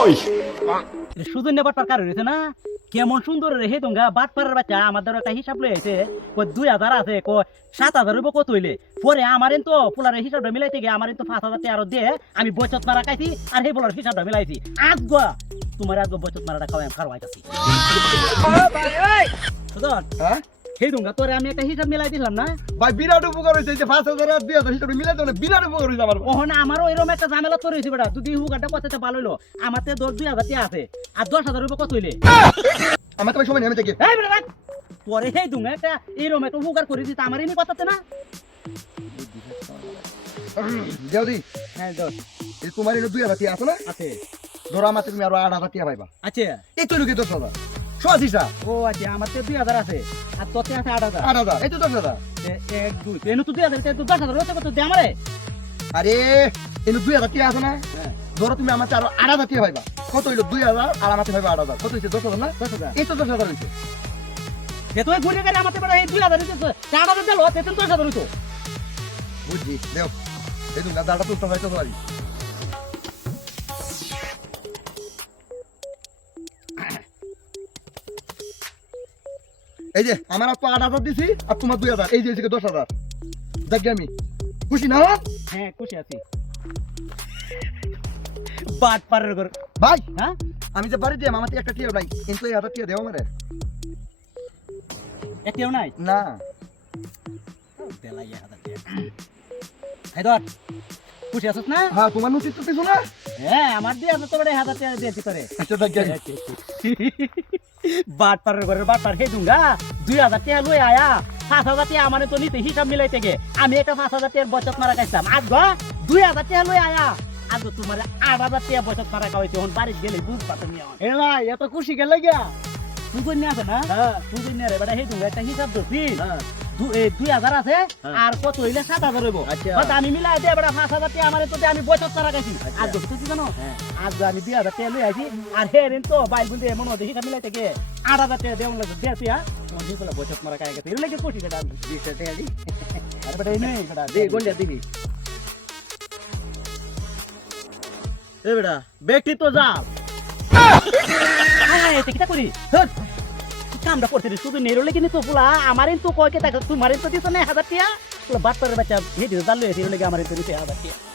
ওই শুধু নেবার পার কারণ হয়েছে না? কেমন সুন্দর রে হে তোমরা বাট পাড়ার বাচ্চা আমাদের একটা হিসাব লই আইছে কই দুই হাজার আছে কো সাত হাজার হইব কত হইলে? পরে আমার তো পোলার হিসাবটা মিলাইতে গিয়ে আমার তো পাঁচ হাজার আরও দিয়ে আমি বচত মারা খাইছি আর সেই পোলার হিসাবটা মিলাইছি। আজ গো তোমার আজ বচত মারাটা খাওয়াই আমি খাওয়াইতাছি। হ্যাঁ? সেই তোমরা তোরে আমি একটা হিসাব মিলাই দিলাম না? ভাই বিরাট উপকার হয়েছে যে পাঁচ হাজার আর দুই হাজার হিসাবে মিলে দেবেন বিরাট উপকার হয়েছে আমার। ওখানে আমারও এরকম একটা ঝামেলা তৈরি হয়েছে বেটা। যদি হুকারটা কত ভালো হইল আমার তো দশ দুই হাজার আছে আর দশ হাজার রুপে কত হইলে? আমার তোমার সময় নেই আমি থেকে। এই বেটা পরে সেই দুঙ্গা একটা এরকম একটা উপকার করে দিতে আমার এমনি কথাতে না? দেওদি হ্যাঁ দশ তোমার এটা দুই হাজার আছে না? আছে। ধরো আমার তুমি আরও আট হাজার পাইবা। আছে। এই তো লুকি দশ হাজার? হিসাব ও আছে আমার তো দুই হাজার আছে। আর তোতে আছে আট হাজার। আট হাজার। এই তো দশ হাজার। এক দুই। এনে তো দুই হাজার তো দশ হাজার। হচ্ছে কত দে আমারে? আরে এই দুই হাজার টিয়া আছে না? হ্যাঁ। ধরো তুমি আমার আরও আট হাজার টিয়া পাইবা কত হইল? দুই হাজার আর আমার পাইবা আট হাজার। কত হয়েছে দশ হাজার না? দশ হাজার। এই তো দশ হাজার হয়েছে সে তো ঘুরে গেলে আমার এই দুই হাজার হচ্ছে চার হাজার দিল তেতুন দশ হাজার হইতো। বুঝছি এই তুমি হয়তো পারি এই যে আমার তো আট হাজার দিছি আর তোমার দুই হাজার। এই যে এদিকে দশ হাজার। দেখি আমি। খুশি না? হ্যাঁ খুশি আছি। বাট পারের ঘর। ভাই হ্যাঁ? আমি যে বাড়ি দিয়ে আমার তো একটা টিয়া নাই। কিন্তু এই হাজার টিয়া দেও আমারে। একটিও নাই? না। দেলাই হাজার টাকা এই খুশি আছিস না? হ্যাঁ তোমার উচিত তো কিছু না। হ্যাঁ আমার দিয়ে আছে তোর হাজার দিয়েছি তোরে। আচ্ছা দেখি আমি। বাট পারের ঘরের বাট পার খেয়ে দুঙ্গা দুই হাজার টাকা লই আয়া পাঁচ হাজার টাকা আমার তো নিতে হিসাব মিলাইতে গে। আমি একটা পাঁচ হাজার টাকার বচত মারা খাইছিলাম। আজ গো দুই হাজার টাকা লই আয়া। আজ তোমার আট হাজার টাকা বচত মারা খাওয়াইছে এখন বাড়ি গেলে বুঝ পাতে নিয়ে এ ভাই এত খুশি গেলে গিয়া? তুই নিয়ে আছে না? তুই নিয়ে রে বেটা হে দুঙ্গা একটা হিসাব ধরছি হ্যাঁ। দুই হাজার আছে হ্যাঁ। আর কত হইলে সাত হাজার হইব? আচ্ছা। আমি মিলাই দিয়ে বেটা পাঁচ হাজার টাকা আমার তো আমি মারা খাইছি। আচ্ছা। আর দেখতেছি জানো? হ্যাঁ। আজ আমি দুই হাজার টাকা লই আইছি আর হে রেন তো বাইল বুঝে মনে হচ্ছে হিসাব মিলাই থেকে আট হাজার টাকা দেওয়া লাগে দিয়ে তুই হ্যাঁ তোমার দিয়ে বলে বচত মারা খাই গেছে এর লাগে কোটি টাকা আমি। বিশটা টিয়া দি। আরে বেটা এই নেই বেটা দে গন্ডা দিবি। এ বেটা ব্যক্তি তো যা। এতে কিটা করি? কামটা করতে শুধু নেরলে লেগে তো ফুলা আমারই তো কয়কে টাকা তোমারই তো দিছ হাজার টাকা বাট বাচ্চা ভিডিও জানলো এর আমার তো দিতে হাজার টাকা